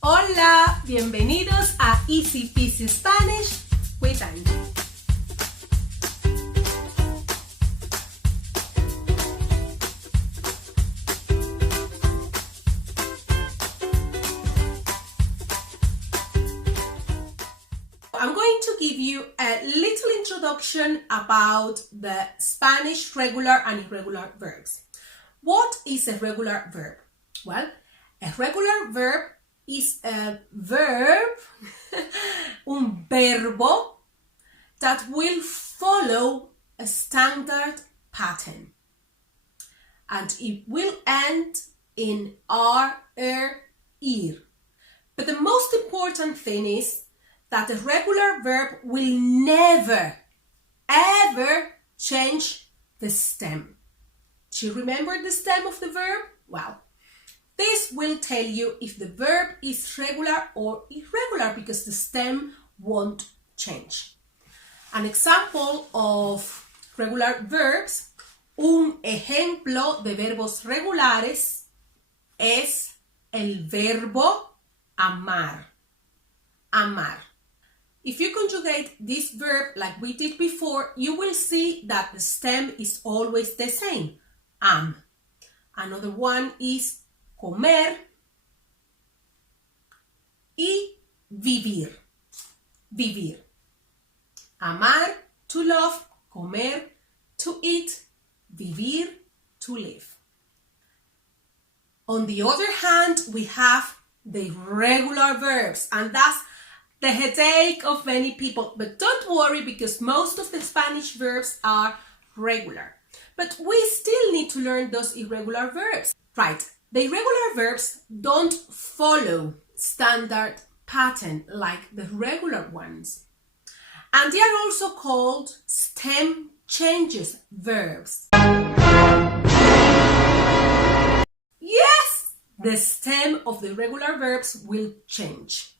Hola, bienvenidos a Easy Peasy Spanish with Angie. I'm going to give you a little introduction about the Spanish regular and irregular verbs. What is a regular verb? Well, a regular verb is a verb, un verbo, that will follow a standard pattern. And it will end in R, ir. But the most important thing is that a regular verb will never, ever change the stem. Do you remember the stem of the verb? Well, this will tell you if the verb is regular or irregular because the stem won't change. An example of regular verbs, un ejemplo de verbos regulares es el verbo amar. Amar. If you conjugate this verb like we did before, you will see that the stem is always the same, am. Another one is comer y vivir. Vivir. Amar, to love, comer, to eat, vivir, to live. On the other hand, we have the irregular verbs, and that's the headache of many people. But don't worry, because most of the Spanish verbs are regular. But we still need to learn those irregular verbs. Right. The irregular verbs don't follow standard pattern like the regular ones. And they are also called stem changes verbs. Yes, the stem of the regular verbs will change.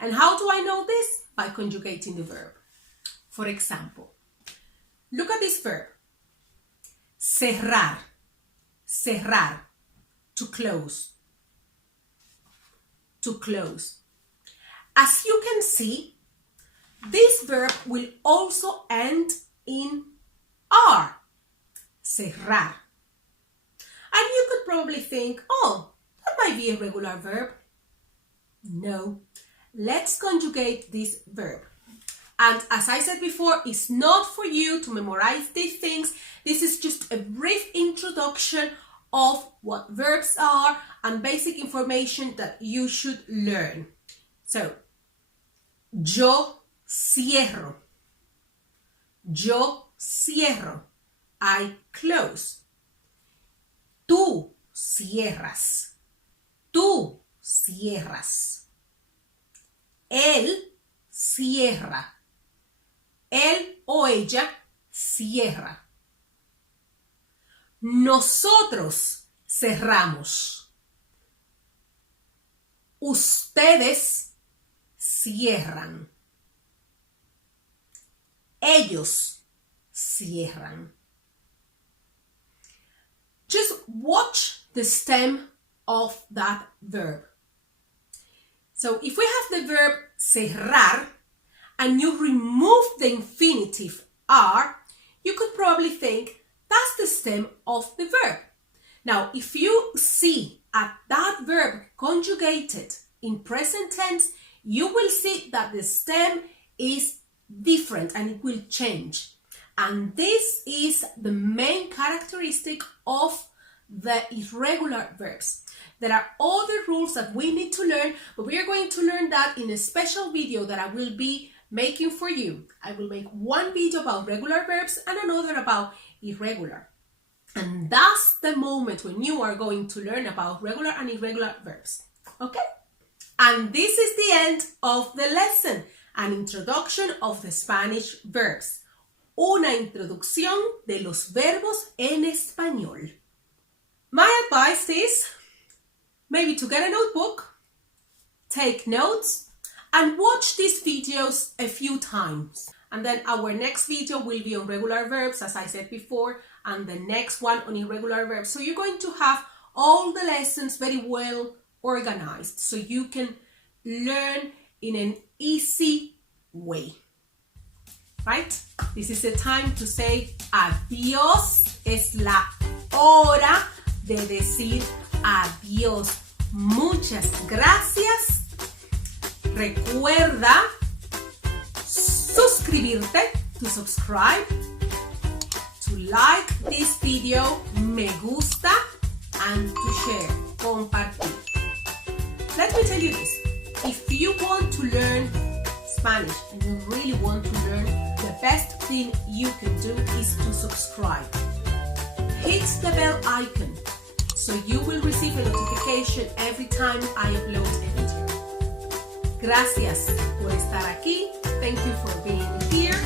And how do I know this? By conjugating the verb. For example, look at this verb. Cerrar. Cerrar. To close. To close. As you can see, this verb will also end in R. Cerrar. And you could probably think, oh, that might be a regular verb. No. Let's conjugate this verb. And as I said before, it's not for you to memorize these things. This is just a brief introduction of what verbs are and basic information that you should learn. So, yo cierro. Yo cierro. I close. Tú cierras. Tú cierras. Él cierra. Él o ella cierra. Nosotros cerramos. Ustedes cierran. Ellos cierran. Just watch the stem of that verb. So if we have the verb cerrar and you remove the infinitive R, you could probably think that's the stem of the verb. Now, if you see that verb conjugated in present tense, you will see that the stem is different and it will change. And this is the main characteristic of the irregular verbs. There are other rules that we need to learn, but we are going to learn that in a special video that I will be making for you. I will make one video about regular verbs and another about irregular. And that's the moment when you are going to learn about regular and irregular verbs. Okay? And this is the end of the lesson, an introduction of the Spanish verbs. Una introducción de los verbos en español. My advice is maybe to get a notebook, take notes, and watch these videos a few times. And then our next video will be on regular verbs, as I said before, and the next one on irregular verbs. So you're going to have all the lessons very well organized so you can learn in an easy way. Right? This is the time to say adiós. Es la hora de decir adiós. Muchas gracias. Recuerda suscribirte, to subscribe, to like this video, me gusta, and to share, compartir. Let me tell you this, if you want to learn Spanish and you really want to learn, the best thing you can do is to subscribe. Hit the bell icon so you will receive a notification every time I upload a video. Gracias por estar aquí. Thank you for being here.